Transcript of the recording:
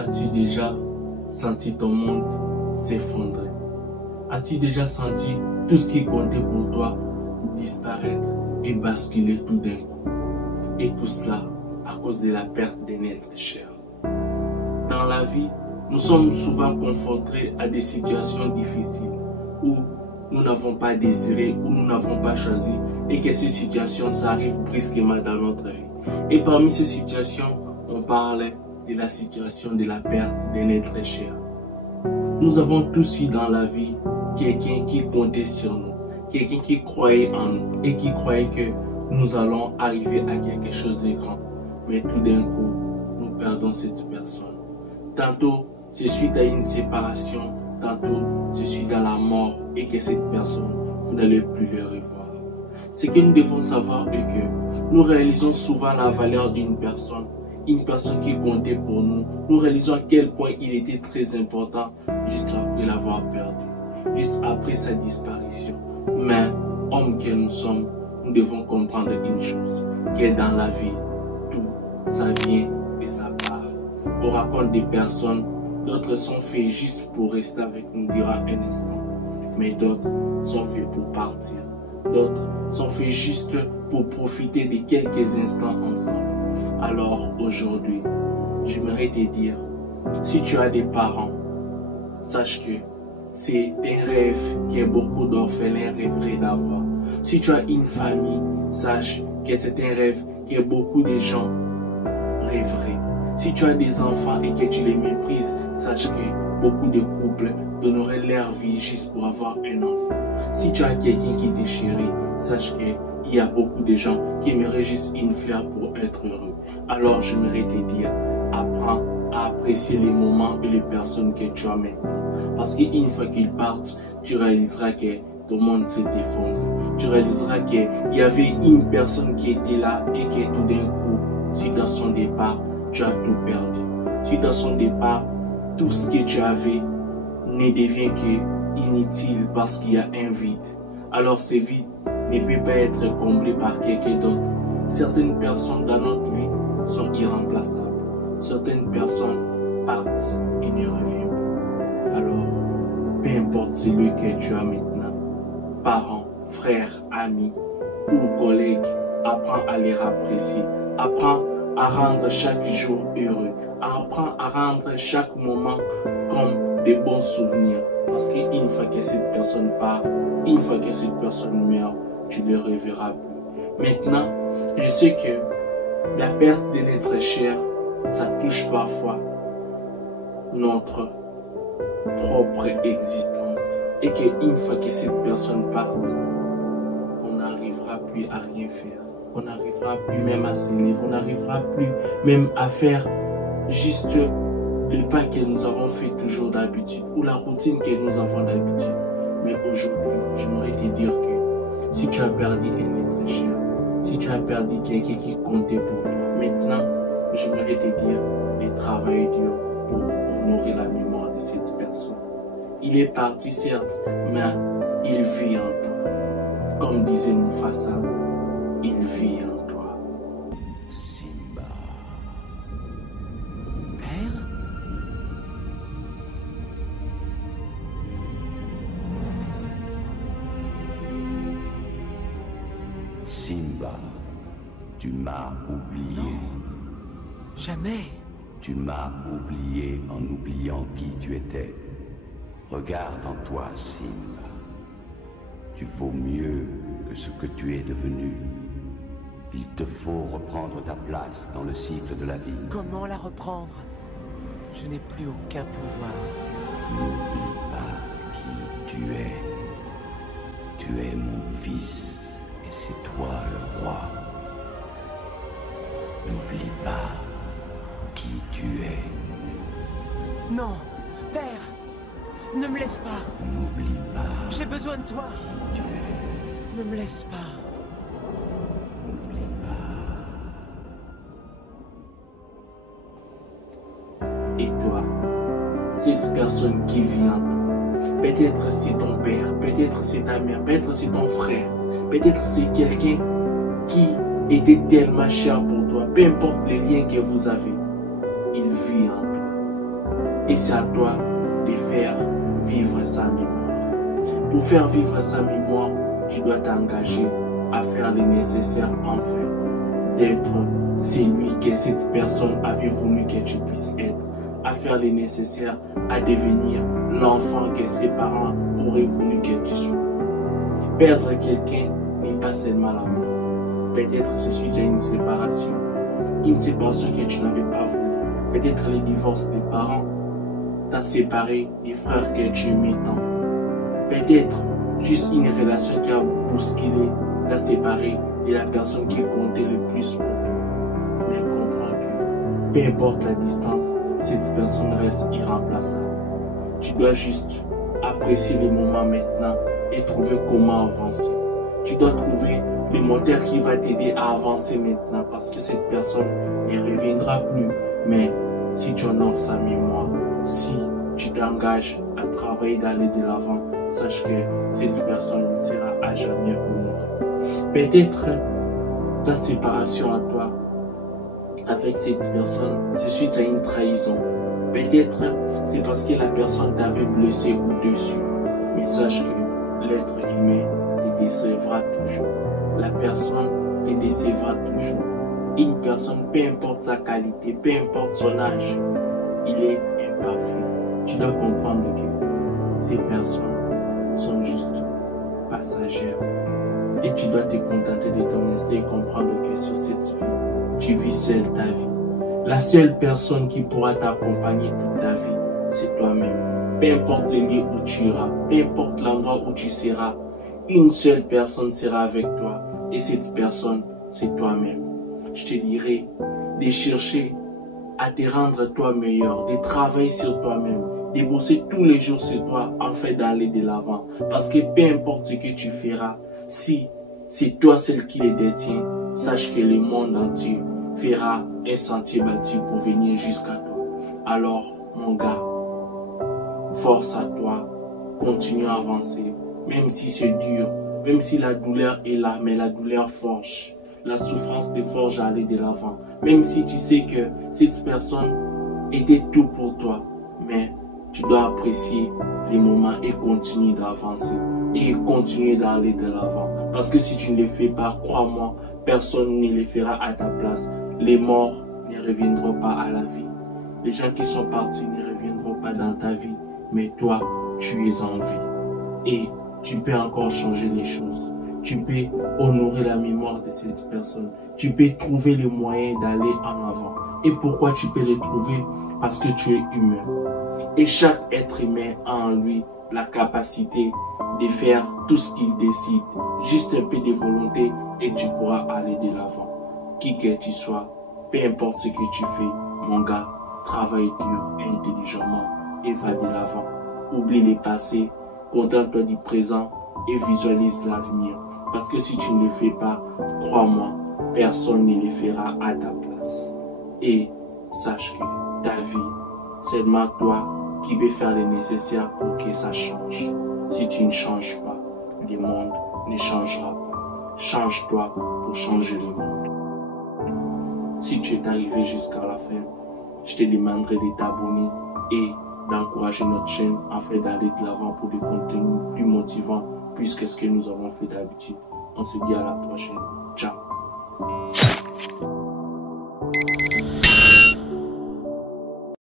As-tu déjà senti ton monde s'effondrer? As-tu déjà senti tout ce qui comptait pour toi disparaître et basculer tout d'un coup? Et tout cela à cause de la perte d'un être cher. Dans la vie, nous sommes souvent confrontés à des situations difficiles où nous n'avons pas désiré, où nous n'avons pas choisi et que ces situations s'arrivent brusquement dans notre vie. Et parmi ces situations, on parle de la situation de la perte d'un être cher. Nous avons tous eu dans la vie quelqu'un qui comptait sur nous, quelqu'un qui croyait en nous et qui croyait que nous allons arriver à quelque chose de grand. Mais tout d'un coup, nous perdons cette personne. Tantôt, c'est suite à une séparation, tantôt, c'est suite à la mort et que cette personne, vous n'allez plus le revoir. Ce que nous devons savoir est que nous réalisons souvent la valeur d'une personne qui comptait pour nous. Nous réalisons à quel point il était très important juste après l'avoir perdu, juste après sa disparition. Mais, hommes que nous sommes, nous devons comprendre une chose, que dans la vie, tout, ça vient et ça part. On raconte des personnes, d'autres sont faits juste pour rester avec nous durant un instant. Mais d'autres sont faits pour partir. D'autres sont faits juste pour profiter de quelques instants ensemble. Alors aujourd'hui, j'aimerais te dire, si tu as des parents, sache que c'est un rêve que beaucoup d'orphelins rêveraient d'avoir. Si tu as une famille, sache que c'est un rêve que beaucoup de gens rêveraient. Si tu as des enfants et que tu les méprises, sache que beaucoup de couples donneraient leur vie juste pour avoir un enfant. Si tu as quelqu'un qui te chérit, sache qu'il y a beaucoup de gens qui aimeraient juste une fleur pour être heureux. Alors j'aimerais te dire, apprends à apprécier les moments et les personnes que tu as maintenant. Parce qu'une fois qu'ils partent, tu réaliseras que ton monde s'est effondré. Tu réaliseras qu'il y avait une personne qui était là et que tout d'un coup, suite à son départ, tu as tout perdu. Suite à son départ, tout ce que tu avais ne devient qu'inutile parce qu'il y a un vide. Alors ce vide ne peut pas être comblé par quelqu'un d'autre. Certaines personnes dans notre vie sont irremplaçables. Certaines personnes partent et ne reviennent plus. Alors, peu importe celui que tu as maintenant, parents, frères, amis ou collègues, apprends à les apprécier. Apprends à rendre chaque jour heureux. Apprends à rendre chaque moment comme des bons souvenirs. Parce qu'une fois que cette personne part, une fois que cette personne meurt, tu ne le reverras plus. Maintenant, je sais que la perte d'un être cher, ça touche parfois notre propre existence. Et qu'une fois que cette personne parte, on n'arrivera plus à rien faire. On n'arrivera plus même à s'élever. On n'arrivera plus même à faire juste le pas que nous avons fait toujours d'habitude ou la routine que nous avons d'habitude. Mais aujourd'hui, j'aimerais te dire que si tu as perdu un être cher, si tu as perdu quelqu'un qui comptait pour toi, maintenant, j'aimerais te dire de travailler dur pour honorer la mémoire de cette personne. Il est parti certes, mais il vit en toi. Comme disait Mufasa, il vit en toi. Simba. Père? Simba, tu m'as oublié. Non, jamais. Tu m'as oublié en oubliant qui tu étais. Regarde en toi, Simba. Tu vaux mieux que ce que tu es devenu. Il te faut reprendre ta place dans le cycle de la vie. Comment la reprendre? Je n'ai plus aucun pouvoir. N'oublie pas qui tu es. Tu es mon fils et c'est toi le roi. N'oublie pas qui tu es. Non, Père, ne me laisse pas. N'oublie pas J'ai besoin de toi. qui tu es. Ne me laisse pas. N'oublie pas. Et toi, cette personne qui vient, peut-être c'est ton père, peut-être c'est ta mère, peut-être c'est ton frère, peut-être c'est quelqu'un qui était tellement cher pour toi, peu importe les liens que vous avez, il vit en toi. Et c'est à toi de faire vivre sa mémoire. Pour faire vivre sa mémoire, tu dois t'engager à faire le nécessaire afin d'être celui que cette personne avait voulu que tu puisses être. À faire le nécessaire à devenir l'enfant que ses parents auraient voulu que tu sois. Perdre quelqu'un n'est pas seulement la mort. Peut-être c'est suite à une séparation que tu n'avais pas voulu. Peut-être le divorce des parents t'a séparé des frères que tu aimais tant. Peut-être juste une relation qui a bousculé, t'a séparé de la personne qui comptait le plus pour toi. Mais comprends que peu importe la distance, cette personne reste irremplaçable. Tu dois juste apprécier les moments maintenant et trouver comment avancer. Tu dois trouver le moteur qui va t'aider à avancer maintenant parce que cette personne ne reviendra plus. Mais si tu honores sa mémoire, si tu t'engages à travailler d'aller de l'avant, sache que cette personne sera à jamais honorée. Peut-être ta séparation à toi avec cette personne, c'est suite à une trahison. Peut-être c'est parce que la personne t'avait blessé au-dessus. Mais sache que l'être humain te décevra toujours. La personne te décevra toujours. Une personne, peu importe sa qualité, peu importe son âge, il est imparfait. Tu dois comprendre que ces personnes sont juste passagères. Et tu dois te contenter de ton instinct et comprendre que sur cette vie, tu vis seule ta vie. La seule personne qui pourra t'accompagner toute ta vie, c'est toi-même. Peu importe le lieu où tu iras, peu importe l'endroit où tu seras, une seule personne sera avec toi. Et cette personne, c'est toi-même. Je te dirais de chercher à te rendre toi meilleur, de travailler sur toi-même, de bosser tous les jours sur toi afin d'aller de l'avant. Parce que peu importe ce que tu feras, si c'est toi celle qui les détient, sache que le monde entier fera un sentier battu pour venir jusqu'à toi. Alors, mon gars, force à toi, continue à avancer, même si c'est dur, même si la douleur est là, mais la douleur forge. La souffrance te forge à aller de l'avant. Même si tu sais que cette personne était tout pour toi, mais tu dois apprécier les moments et continuer d'avancer et continuer d'aller de l'avant. Parce que si tu ne le fais pas, crois-moi, personne ne le fera à ta place. Les morts ne reviendront pas à la vie. Les gens qui sont partis ne reviendront pas dans ta vie, mais toi, tu es en vie. Et tu peux encore changer les choses. Tu peux honorer la mémoire de cette personne. Tu peux trouver le moyen d'aller en avant. Et pourquoi tu peux les trouver? Parce que tu es humain. Et chaque être humain a en lui la capacité de faire tout ce qu'il décide. Juste un peu de volonté et tu pourras aller de l'avant. Qui que tu sois, peu importe ce que tu fais, mon gars, travaille dur et intelligemment et va de l'avant. Oublie les passés, contente-toi du présent et visualise l'avenir. Parce que si tu ne le fais pas, crois-moi, personne ne le fera à ta place. Et sache que ta vie, c'est seulement toi qui peux faire le nécessaire pour que ça change. Si tu ne changes pas, le monde ne changera pas. Change-toi pour changer le monde. Si tu es arrivé jusqu'à la fin, je te demanderai de t'abonner et d'encourager notre chaîne afin d'aller de l'avant pour des contenus plus motivants plus que ce que nous avons fait d'habitude. On se dit à la prochaine. Ciao.